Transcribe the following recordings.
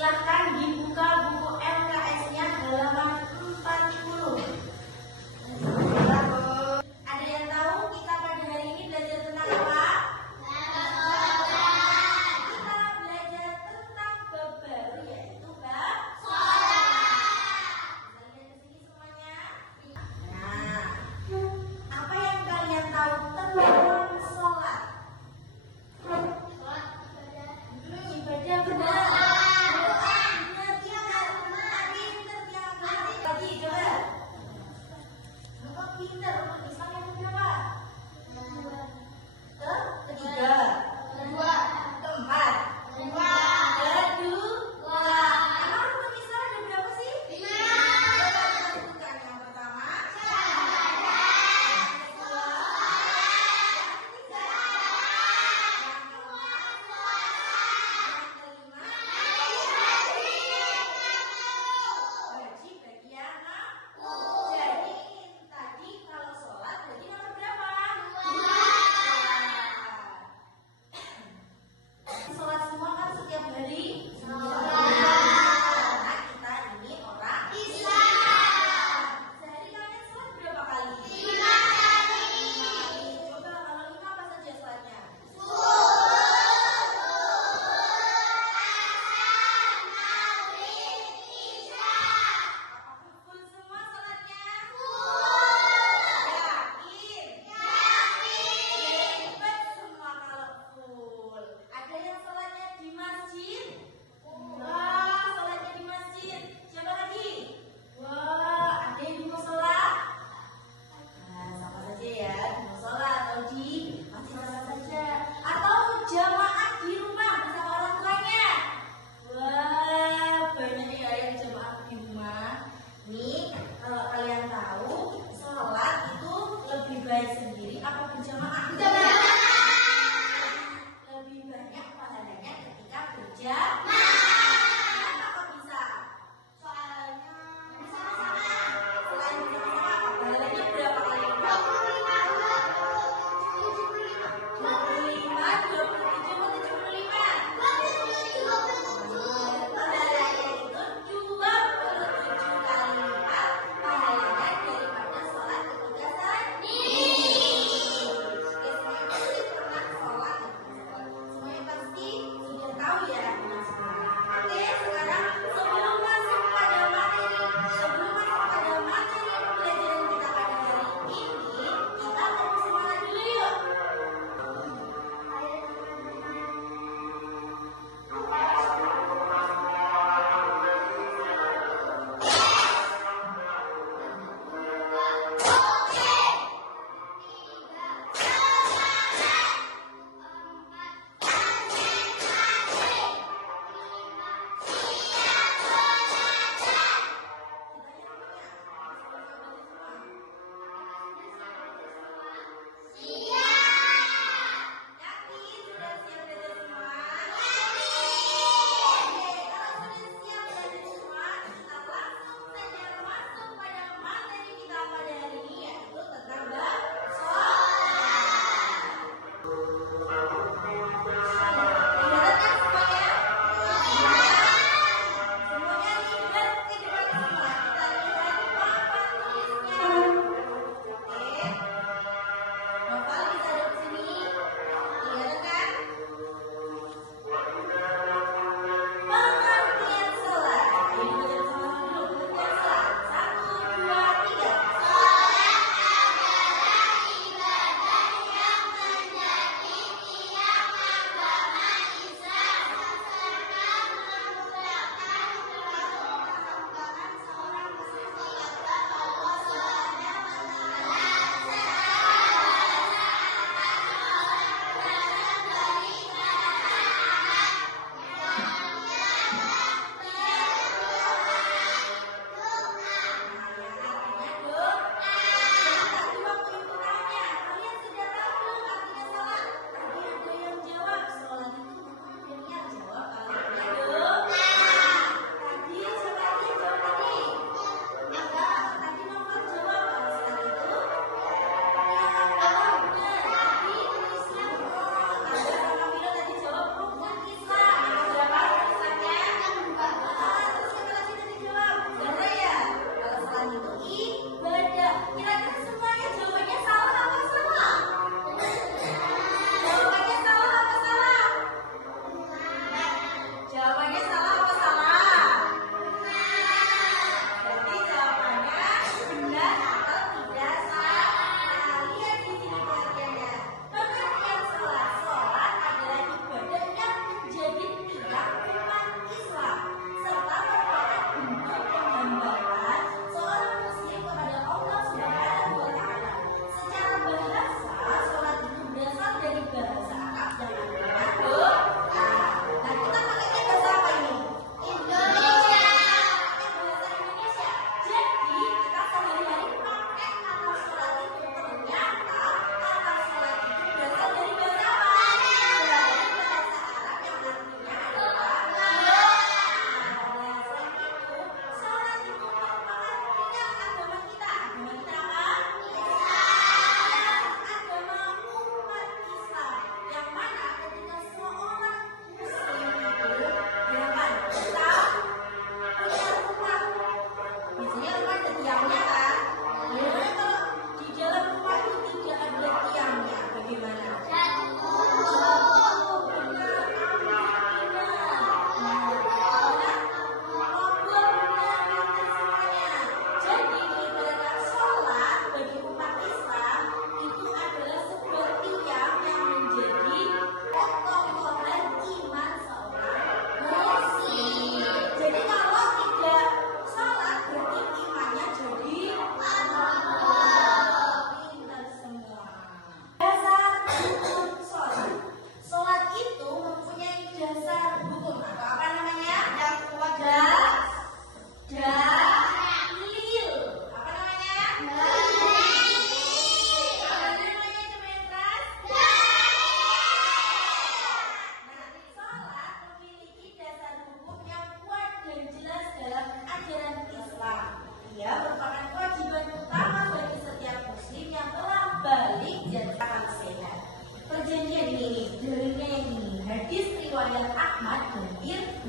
Silahkan dibuka buku LKS-nya halaman 40. Ada yang tahu kita pada hari ini belajar tentang apa? Kita belajar tentang bab baru, yaitu bab sholat. Kita lihat di sini semuanya. Nah, apa yang kalian tahu tentang sholat? Ibadah benar.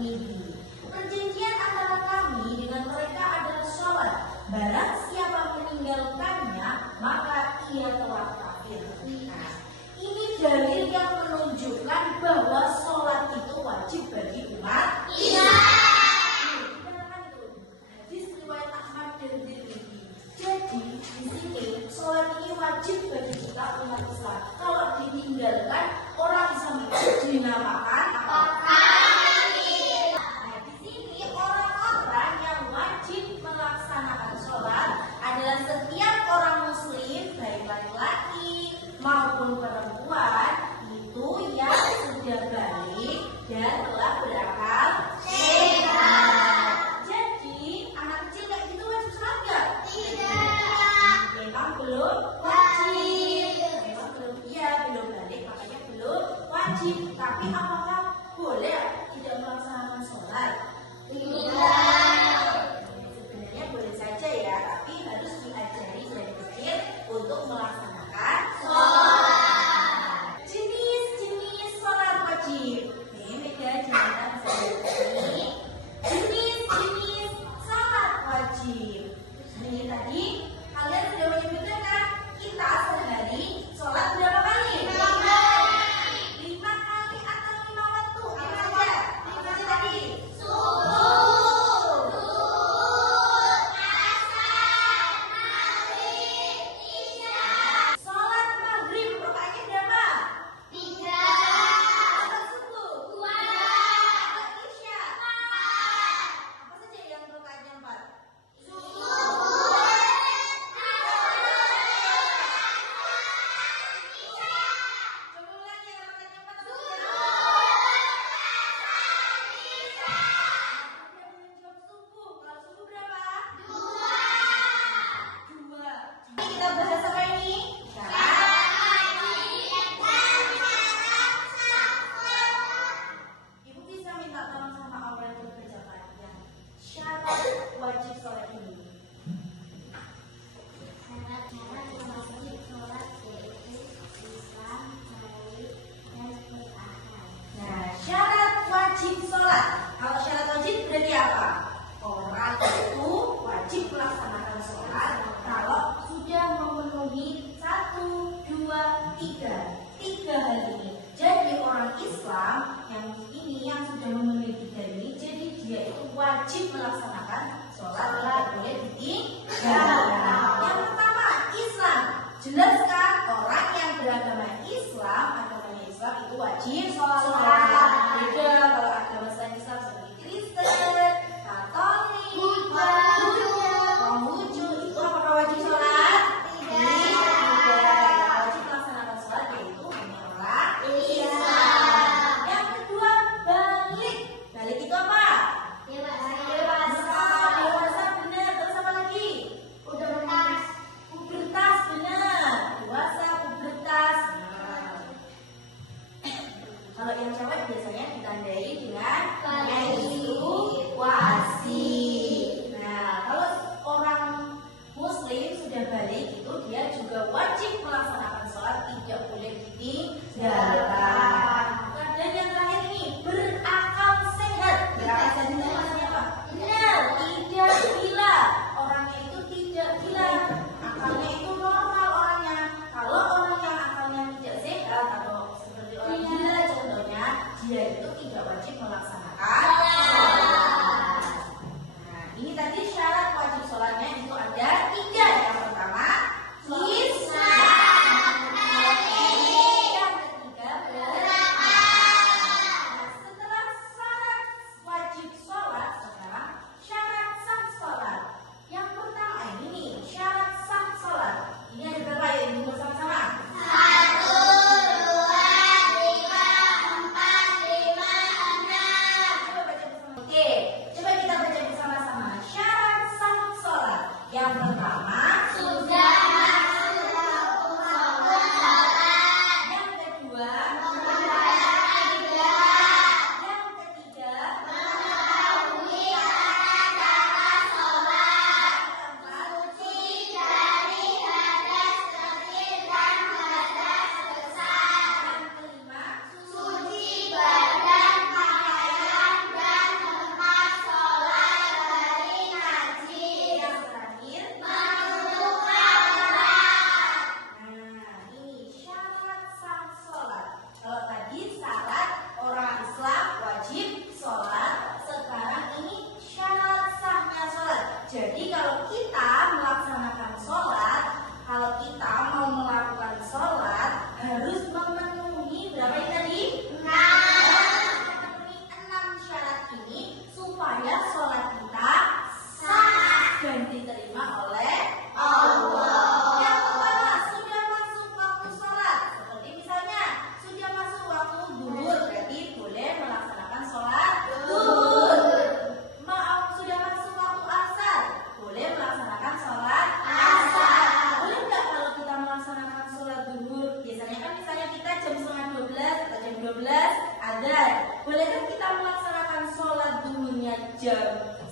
minggu. Perjanjian antara kami dengan mereka adalah sholat. Barang siapa meninggalkannya, maka ia telah kafir. Nah, ini dalil yang menunjukkan bahwa sholat itu wajib bagi umat Islam. Hadis riwayat Ahmad dan Tirmidzi. Jadi di sini sholat ini wajib bagi kita umat Islam. Kalau ditinggalkan, orang Islam itu dinamakan apa? Nah, di sini orang-orang yang wajib melaksanakan sholat adalah setiap orang Muslim, baik laki-laki maupun perempuan, itu yang sudah balik dan telah berakal sehat. Jadi anak kecil kayak gitu wajib sholat nggak? Tidak. Memang belum wajib. Memang belum, iya belum balik, makanya belum wajib. Tapi apakah boleh tidak melaksanakan sholat? Tidak. Sebenarnya boleh saja ya, tapi harus diajari dari kecil untuk melaksanakan sholat. Jenis-jenis sholat wajib. Ini beda jangan ini. Jenis-jenis sholat wajib. Ini tadi kalian sudah menyebutkan kan? Kita sehari sholat berapa kali? 5 kali atau 5 waktu? Apa saja? Apa saja tadi? Sholat maghrib rakaatnya berapa? 3. Sholat subuh? 2. Sholat isya? 4. Apa saja yang rakaatnya 4? Coba ulang yang rakaatnya 4 apa saja? Ada yang menjawab subuh. Kalau subuh berapa? 2. Kita bahas apa ini? Ibu bisa minta tolong sama operator bacakan yang syarat wajib sholat ini. Syarat-syarat wajib sholat yaitu Islam, baik, dan berakal. Nah, syarat wajib sholat. Kalau syarat wajib berarti apa? Orang itu wajib melaksanakan sholat kalau sudah memenuhi 1, 2, 3 hal ini. Jadi orang Islam yang ini yang sudah memenuhi 3 ini, jadi dia itu wajib melaksanakan sholat, tidak boleh ditinggalkan. Yang pertama Islam. Jelas kan, orang yang beragama Islam, agamanya Islam itu wajib sholat. Beda kalau agama selain Islam seperti Kristen, Katolik, Konghucu, itu apakah wajib sholat? Tidak. Yang wajib melaksanakan sholat yaitu hanya orang Islam. Yang kedua, balik. Balik itu apa? Dewasa benar. Terus apa lagi? Pubertas benar. Dewasa, pubertas. Nah. Kalau yang cewek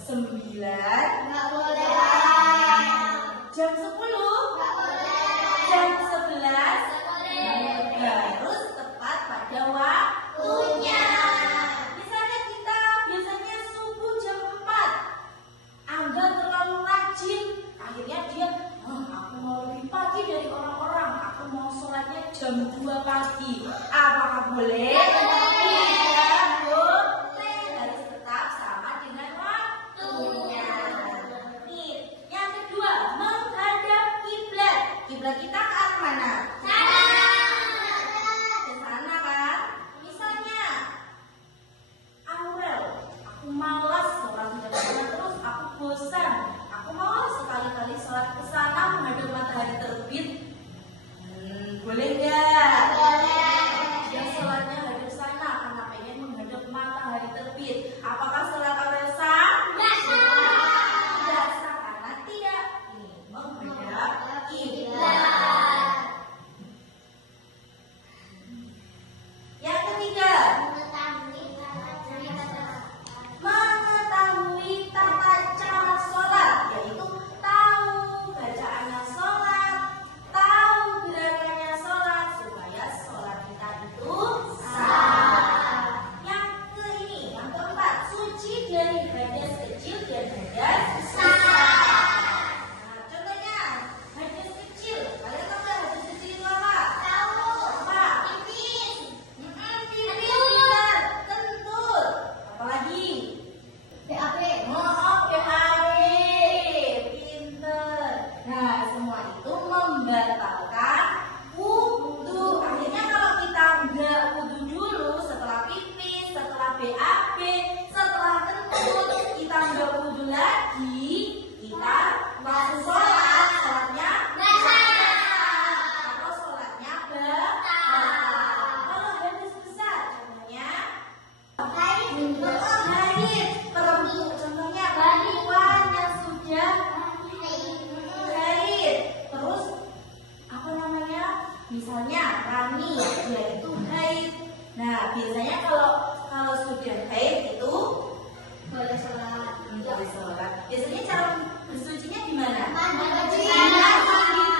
9. Nggak boleh. Jam 10. Nggak boleh. Jam 11. Nggak boleh. Harus tepat pada waktunya. Misalnya kita biasanya subuh jam 4. Angga terlalu rajin. Akhirnya dia, aku mau lebih pagi dari orang-orang. Aku mau sholatnya jam 2 pagi. Apakah boleh? Tidak boleh. Harus tetap sama dengan waktunya. Nih, yang kedua, menghadap kiblat. Kiblat kita ke arah mana? Ke sana kan? Misalnya, Aurel, aku malas sholat di sana terus, aku bosan. Aku mau sekali-kali sholat ke sana menghadap matahari terbit. Boleh nggak? Boleh. Dia sholatnya hadap sana karena pengen menghadap matahari terbit. Apakah sholat Aurel sah? Nggak sah. Tidak sah karena tidak menghadap kiblat. Yang ketiga, mengetahui tata cara sholat, yaitu tahu bacaannya sholat, tahu gerakannya sholat, supaya sholat kita itu sah. Yang keempat, suci dari hadas kecil dan hadas besar. Nah, contohnya hadas kecil, kalian tahu nggak hadas kecil itu apa? Apa? Pipis, benar, kentut. Apalagi? BAB. BAB, pinter. Nah, semua itu membatalkan wudhu. Akhirnya kalau kita nggak wudhu dulu, setelah pipis, setelah BAB, setelah kentut, kita nggak wudhu lagi, kita langsung sholat. Sholatnya Nggak sah. atau sholatnya batal. Kalau hadis besar, contohnya haid, contohnya perempuan yang sudah haid, terus apa namanya? Misalnya Rani, dia itu haid. Nah, biasanya kalau sudah haid itu Boleh sholat. boleh sholat. Biasanya cara bersucinya gimana? Mandi.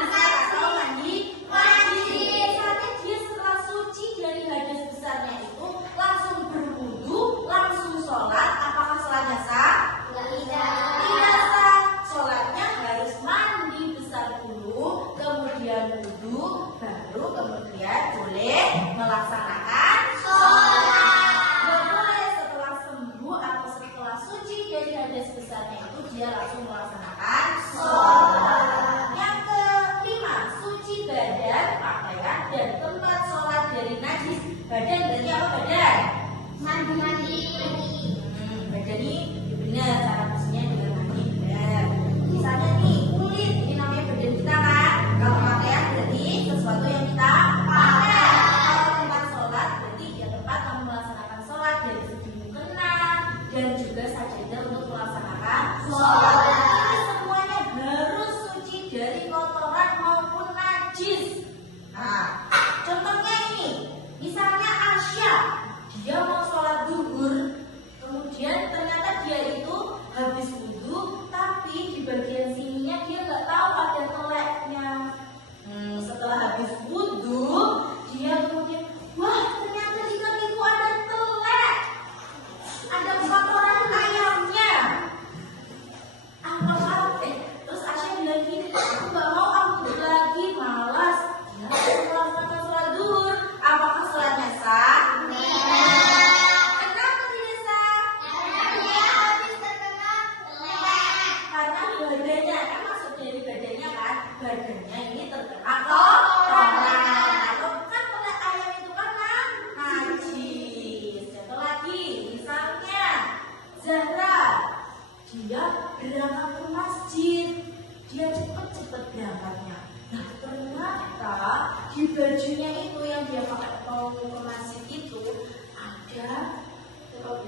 Atau mandi. Misalnya dia setelah suci dari hadas besarnya itu langsung berwudu, langsung sholat. Apakah sholatnya sah? Tidak sah. Sholatnya harus mandi besar dulu, kemudian wudu, baru kemudian boleh melaksanakan sholat. Nggak boleh setelah sembuh atau setelah suci dari hadas besarnya itu dia langsung melaksanakan sholat. Yang kelima, suci badan, pakaian dan tempat sholat dari najis. Badan berarti apa badan? Badan ini benar cara bersihnya dengan mandi benar. Misalnya nih kulit, ini namanya badan kita kan. Kalau pakaian berarti sesuatu yang kita pakai. Kalau tempat sholat berarti ya tempat kamu melaksanakan sholat dari segi mukena dan juga sajadah untuk melaksanakan sholat. Ini semuanya harus suci dari kotoran maupun najis. Nah, contohnya ini, misalnya Asya, dia mau sholat duhur, kemudian ternyata dia itu habis wudhu, tapi di bagian sininya dia nggak tahu ada teleknya. Setelah habis wudhu, dia kemudian, wah ternyata di kakiku ada telek, ada kotoran ayamnya. Terus Asya bilang gini, aku nggak mau wudhu lagi, malas. Dia melaksanakan sholat duhur. Apakah sholatnya sah? Kenapa tidak sah? Karena badannya, kan maksud dari badannya kan, badannya ini terkena kotoran. Kalau kan telek ayam itu kan najis. Contoh lagi, misalnya Zahra, dia berangkat ke masjid, dia cepet-cepet berangkatnya. Nah ternyata di bajunya itu yang dia pakai mau ke masjid itu ada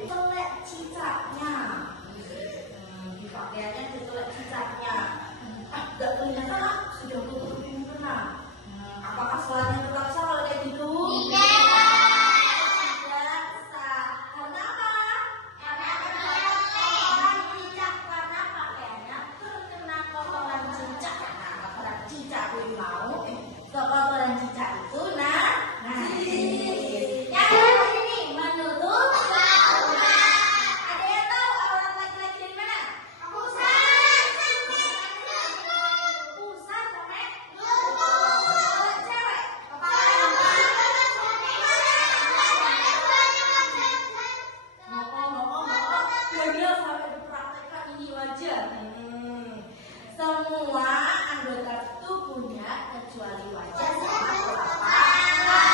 telek cicaknya. Di pakaiannya ada telek cicaknya. Gak kelihatan, sudah tutupin kena. Apakah sholatnya tetap sah kalau kayak gitu? Tidak sah. Karena apa? Karena cicak wajah. Semua anggota tubuhnya kecuali wajah sama telapak.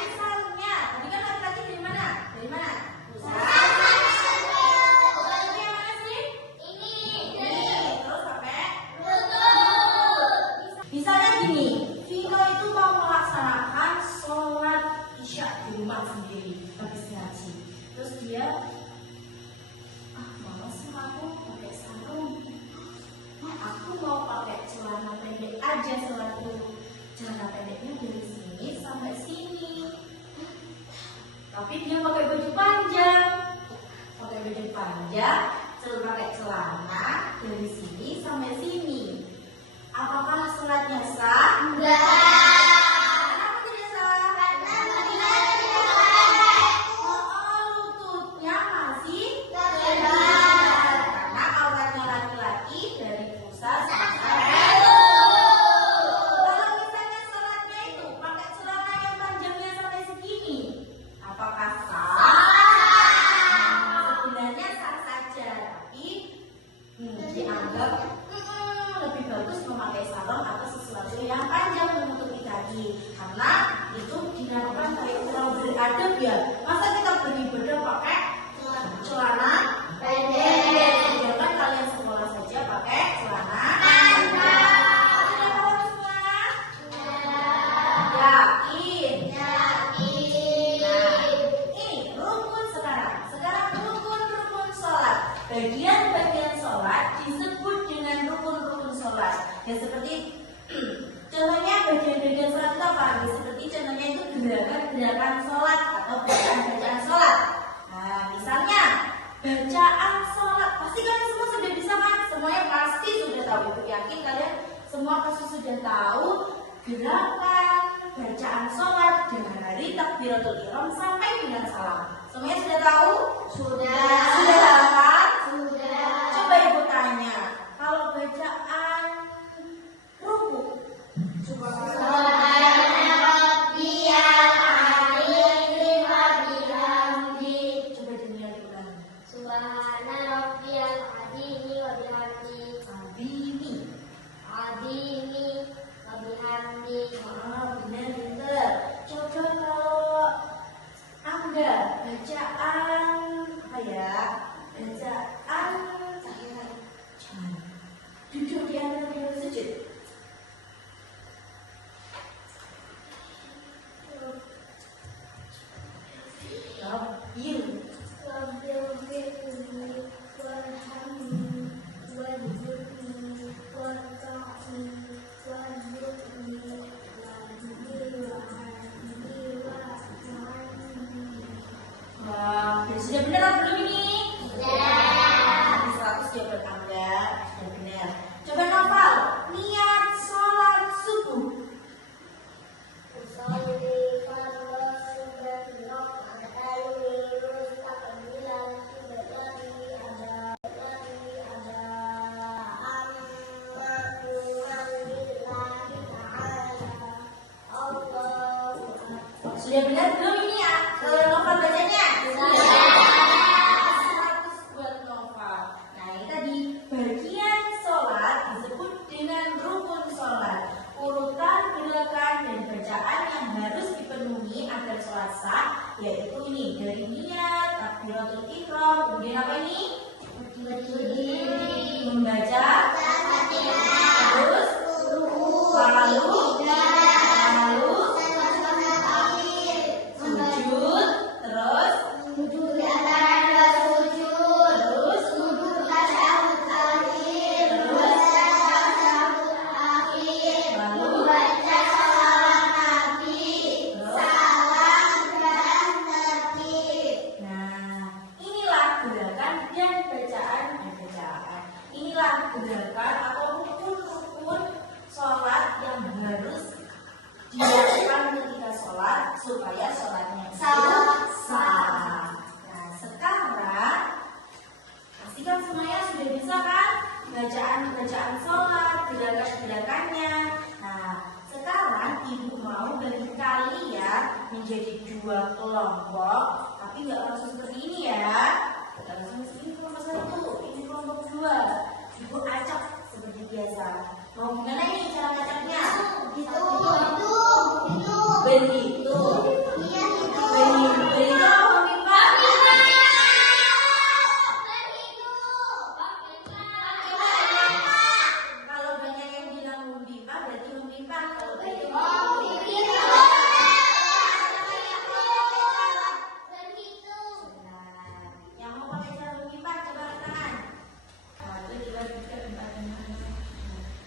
Misalnya, tadi kan laki-laki dari mana? Dari mana? Pusat. Laki-laki yang mana sih? Ini. Terus sampai lutut. Misalnya gini, Vino itu mau melaksanakan sholat isya di rumah sendiri habis ngaji. Terus dia, males aku pakai sarung. Aku mau pakai celana pendek aja sholat dulu. Celana pendeknya dari sini sampai sini. Tapi dia pakai baju panjang. Pakai baju panjang, pakai celana dari sini sampai sini. Apakah sholatnya sah? Enggak. Kenapa tidak sah? Karena lututnya masih terlibat. karena auratnya laki-laki dari pusat sampai kalau misalnya sholatnya itu pakai celana yang panjangnya sampai segini, apakah sah? Sebenarnya sah saja, tapi dianggap lebih bagus memakai sarung atau sesuatu yang panjang menutupi kaki, karena itu dinamakan kayak kurang beradab ya. Masa kita beribadah pakai celana pendek, sedangkan kalian sekolah saja pakai celana panjang. Sudah paham semua? Yakin? Ini rukun sekarang. Sekarang rukun sholat. Bagian-bagian sholat disebut dengan rukun-rukun sholat. Ya seperti contohnya bagian-bagian sholat itu apa? Ya, seperti contohnya itu gerakan-gerakan sholat atau bacaan-bacaan sholat. Nah, misalnya bacaan sholat, pasti kalian semua sudah bisa kan? Semuanya pasti sudah tahu. Ibu yakin kalian semua pasti sudah tahu gerakan bacaan sholat dari takbiratul ihram sampai dengan salam. Semuanya sudah tahu? Sudah. Sudah hafal? Sudah. Coba ibu tanya, kalau bacaan ruku, coba dinilai ulang. Benar. Coba kalau Angga bacaan apa ya? Bacaan duduk di antara sujud. Iya. Wah, sudah benar atau belum ini? Di 100 jawaban Anda sudah benar. Coba Noval, niat sholat subuh. Sudah benar belum ini ya? Noval bacanya? Sudah. 100 buat Noval. Nah ini tadi bagian sholat disebut dengan rukun sholat. Urutan gerakan dan bacaan yang harus dipenuhi agar sholat sah, yaitu ini dari niat, takbiratul ihram, kemudian apa ini? Membaca, terus lalu sujud, terus gerakan atau rukun-rukun sholat yang harus dilakukan ketika sholat supaya sholatnya sah. Nah sekarang pastikan semuanya sudah bisa kan bacaan sholat, gerakan-gerakannya. Nah sekarang ibu mau bagi kalian menjadi 2 kelompok, tapi nggak langsung seperti ini ya. Kita langsung seperti ini kelompok 1, ini kelompok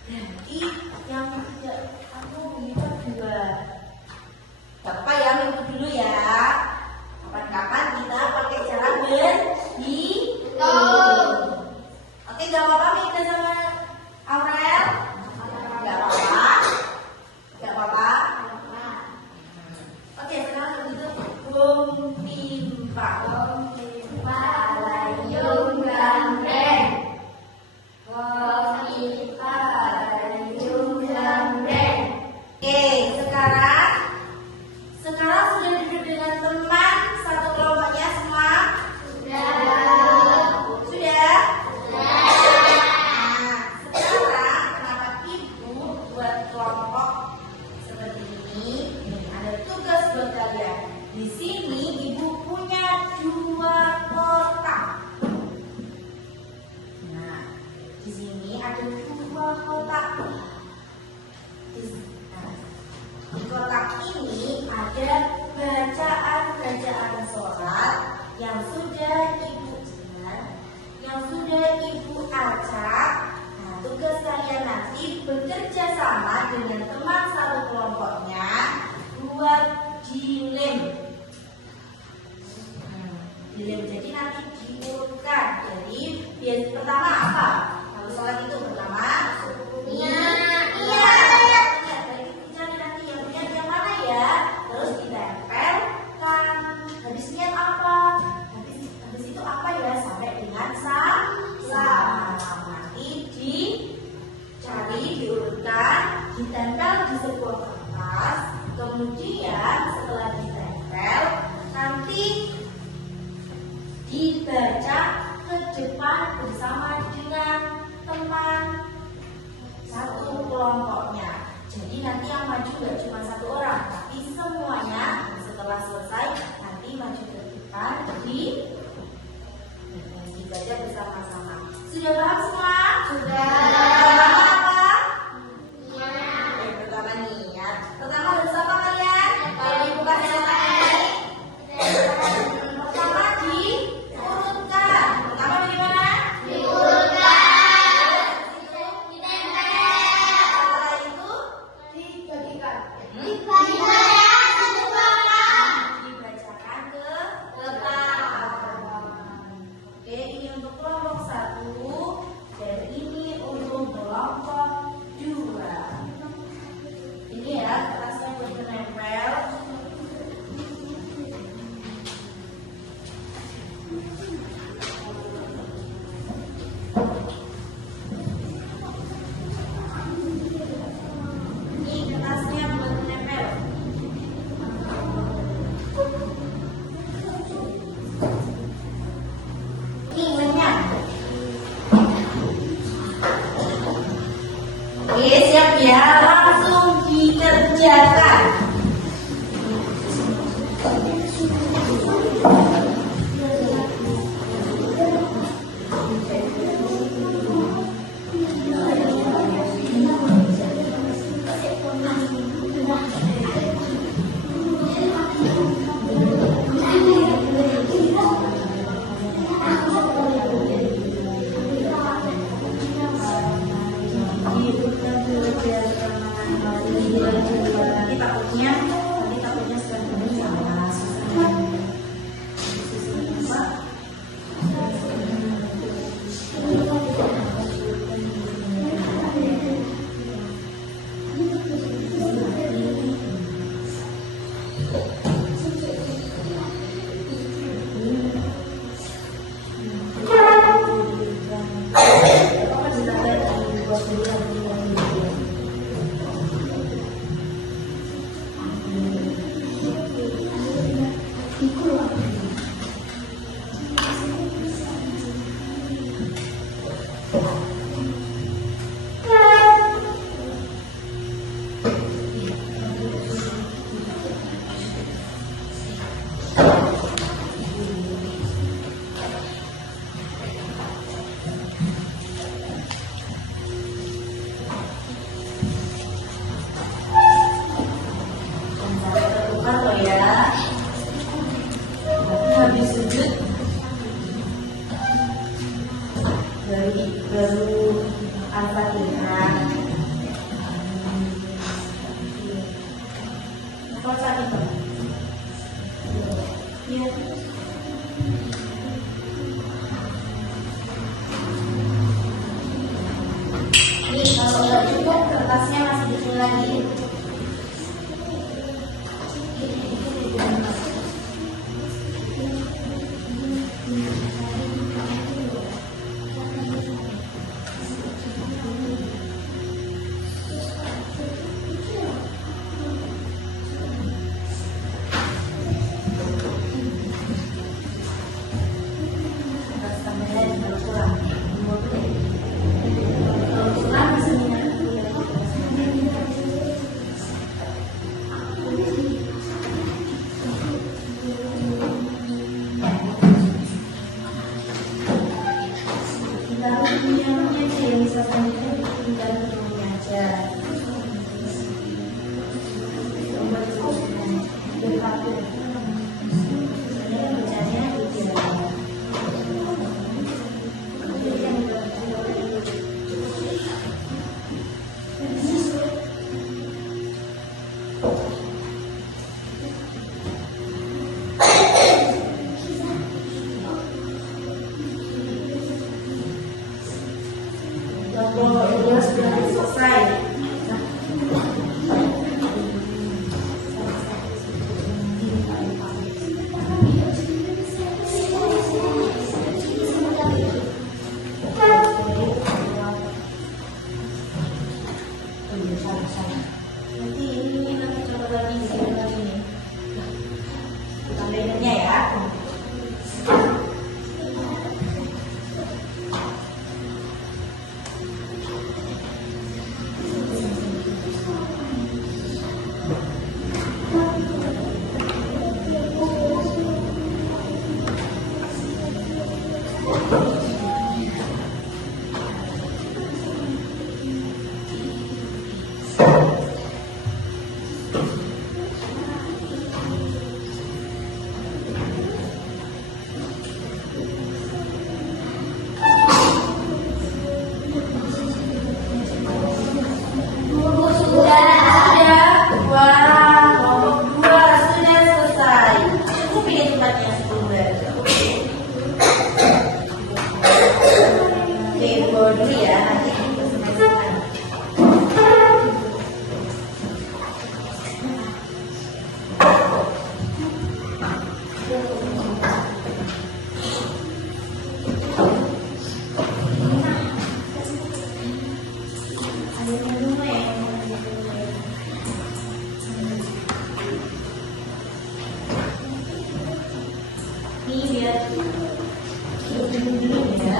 Jadi yang tidak aku mengikut dua. Gak apa ya, minggu dulu ya. Kapan-kapan kita pakai cara berhitung. Oke, gak apa-apa Mika sama Aurel? Gak apa-apa. Gak apa-apa. Oke, sekarang begitu bung timpang. Layung gandeng. Oke, sekarang sudah duduk dengan teman satu kelompoknya semua? Sudah? Nah, sekarang kenapa ibu buat kelompok seperti ini? Nih, ada tugas buat kalian. Di sini ibu punya 2 kotak. Nah, di sini ada 2 kotak. Di kotak ini ada bacaan sholat yang sudah ibu acak. Nah, tugas kalian nanti bekerja sama dengan teman satu kelompoknya buat dilem. Dilem, jadi nanti diurutkan. Jadi pertama apa? Kalau sholat itu pertama iya. Terus ditempelkan. Habis niat apa? Habis itu apa ya? Sampai dengan salam. Nanti dicari, diurutkan, ditempel di sebuah kertas. Kemudian setelah ditempel, nanti dibaca ke depan bersama dengan teman satu kelompoknya. Jadi nanti yang maju gak cuma 1 orang, tapi semuanya setelah selesai nanti maju ke depan dibaca bersama-sama. Sudah paham semua? Sudah. Pertama apa? Niat. Pertama niat. Pertama harus apa kalian? Kalau dibuka selesai. Pertama diurutkan. Pertama bagaimana? Diurutkan. Dibacakan ke depan. Oke, ini untuk kelompok 1 dan ini untuk kelompok 2. Ini ya kertasnya buat menempel. Ini kertasnya buat menempel. Ini lemnya. Oke, siap ya, langsung dikerjakan. Nanti takutnya sekarang sama susah. baru Al-Fatihah. lagi. Kelompok sudah selesai. Nanti ini nanti coba lagi ini. Tambahinnya ya. Dulu ya, nanti bersama-sama. Ini biar dulu ya.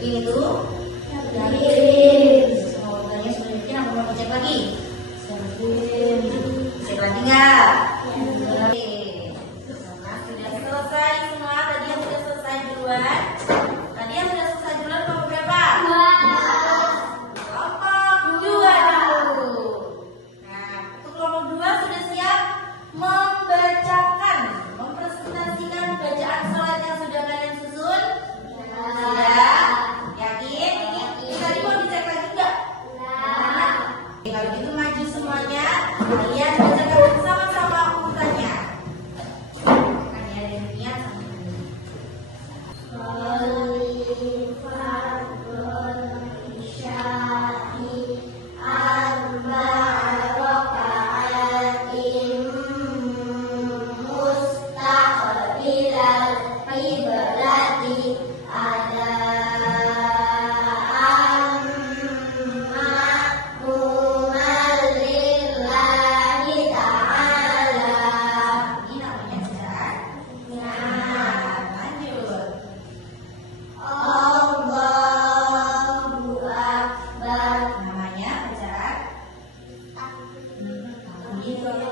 Itu dari semua pertanyaan sudah bikin, aku mau cek lagi. Cek lagi nggak? Sudah selesai semua. Tadi yang sudah selesai duluan. Tadi yang sudah selesai duluan kelompok berapa? Kelompok 2 dulu. Nah, untuk kelompok 2 sudah siap membacakan, mempresentasikan bacaan salat yang sudah kalian susun? Sudah. Yakin? Tadi mau dicek lagi enggak? Kalau gitu maju semuanya. Kalian bacakan bersama-sama urutannya. Kalian ada niat sama Terus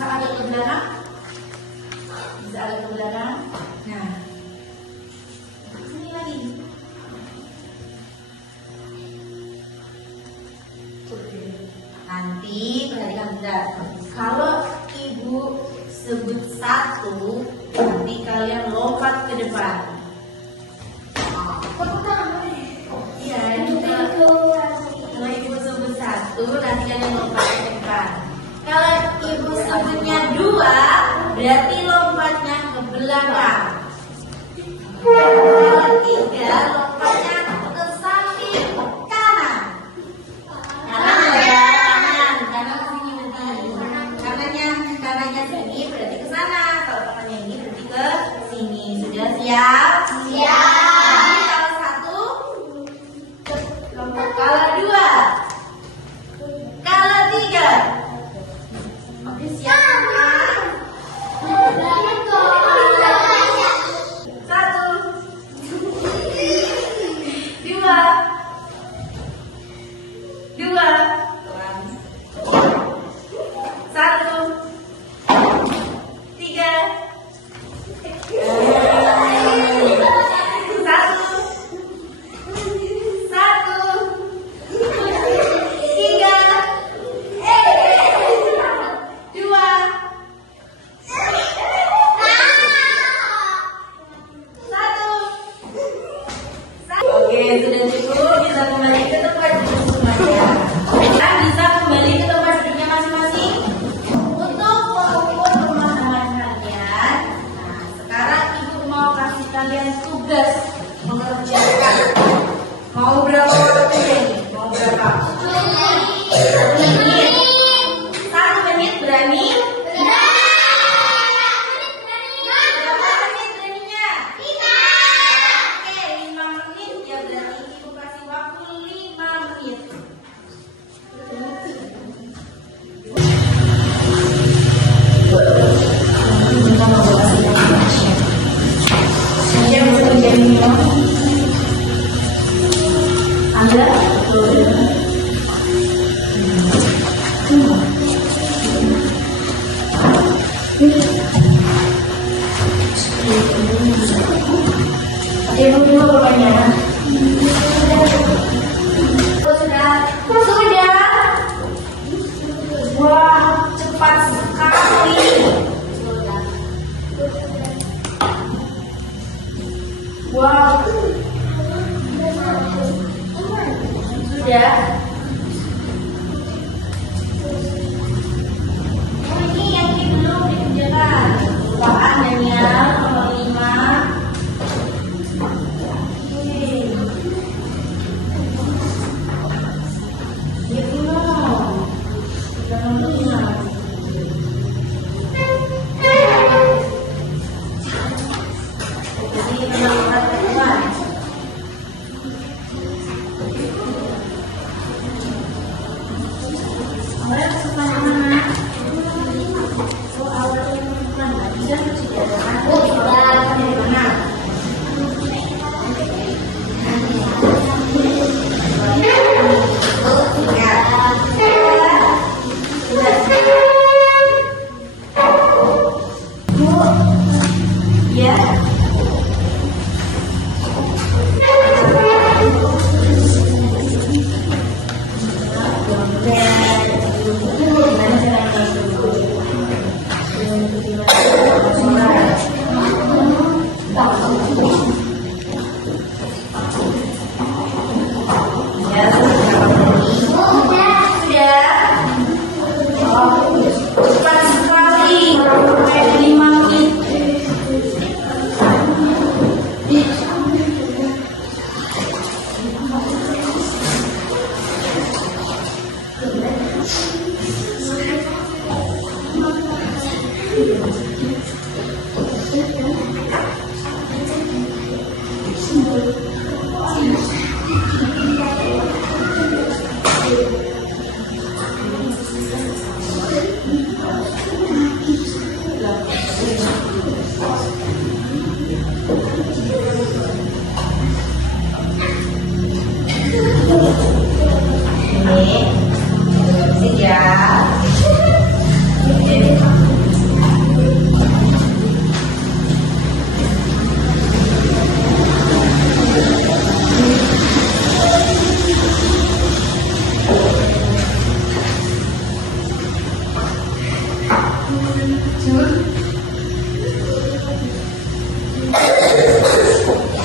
Bisa agak ke belakang? Bisa agak ke belakang? Nah, sini lagi. Nanti perhatikan bunda. Kalau ibu sebut 1, nanti kalian lompat ke depan. Iya, kalau ibu sebut 1, nanti kalian lompat ke depan. Kalau ibu sebutnya 2, berarti lompatnya ke belakang. Kalau 3, lompatnya ke samping kanan. Kanan ya, kanan sini berarti. Kanannya sini berarti ke sana. Kalau kanannya ini berarti ke sini. Sudah siap? Siap. Kalau 1, kalau 2, kalau 3. Oke, siap. 3.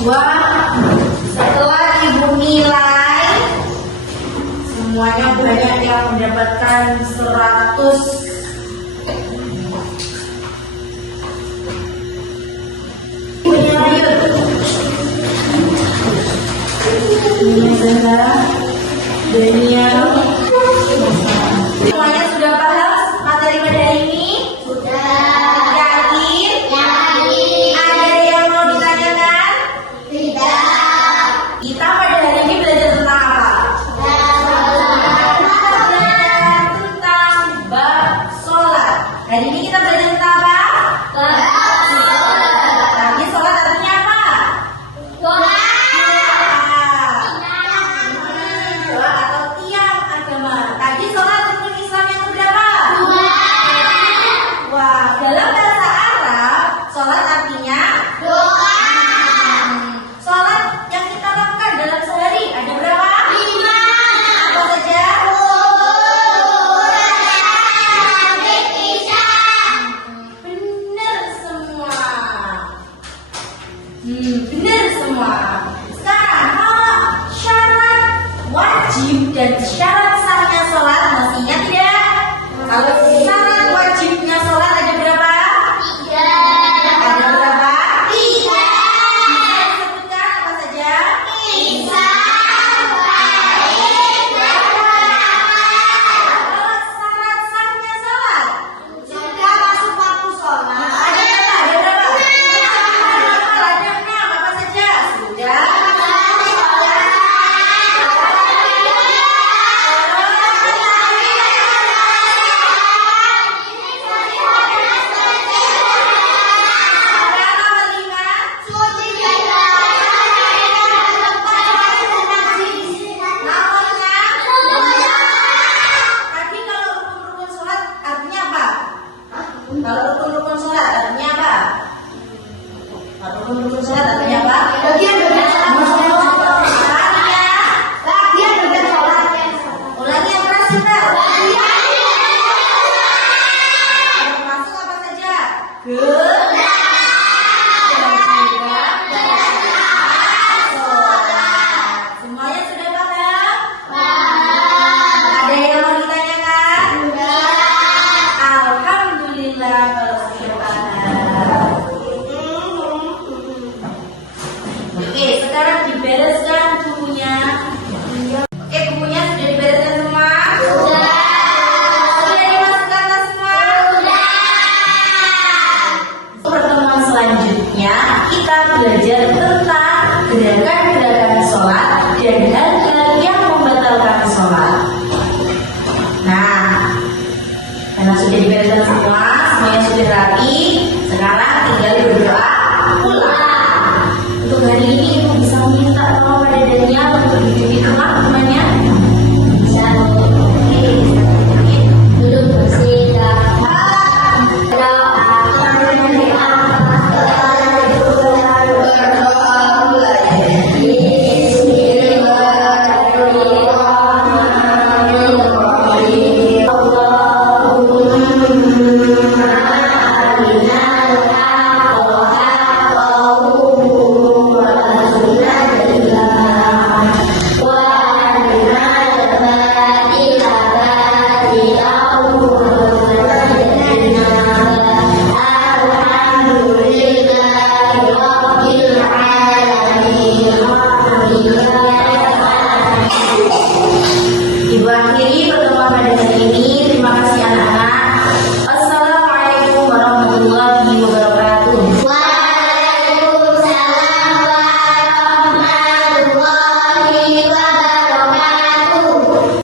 Wah, setelah ibu nilai, semuanya banyak yang mendapatkan 100. Daniel, semuanya sudah paham materi pada hari ini? Sudah. Yakin? Yakin. Ada yang mau ditanyakan? Tidak. Kita pada hari ini belajar tentang apa? Belajar tentang bab sholat. Hari ini kita belajar tentang apa? Tadi sholat artinya apa? Doa atau tiang agama. Tadi sholat rukun Islam yang berapa? Wah, dalam bahasa Arab, sholat artinya sholat yang kita lakukan dalam sehari ada berapa? 5. Apa saja? Benar semua. Benar semua. Sekarang kalau syarat wajib dan syarat sahnya sholat masih ingat tidak? Kalau syarat wajibnya sholat ada berapa? Ada berapa? Bisa disebutkan apa saja? Kalau syarat sahnya sholat ada berapa? Ada berapa? Ada 6. Apa saja? Sudah. Tadi kalau rukun-rukun sholat artinya apa? Kalau rukun-rukun sholat artinya apa? Kalau rukun-rukun sholat artinya apa? Ulangi yang keras juga. Termasuk apa saja? Semuanya sudah paham? Ada yang mau ditanyakan? Alhamdulillah kalau sudah paham. Oke, sekarang dibereskan bukunya. Oke, bukunya sudah dibereskan semua? Sudah dimasukkan tas semua? Pertemuan selanjutnya kita belajar tentang gerakan-gerakan sholat dan hal-hal yang membatalkan sholat. Nah, karena sudah dibereskan semua, semuanya sudah rapi. Sekarang tinggal berdoa pulang. Untuk hari ini ibu bisa meminta tolong pada Daniel untuk duduk di tengah temannya.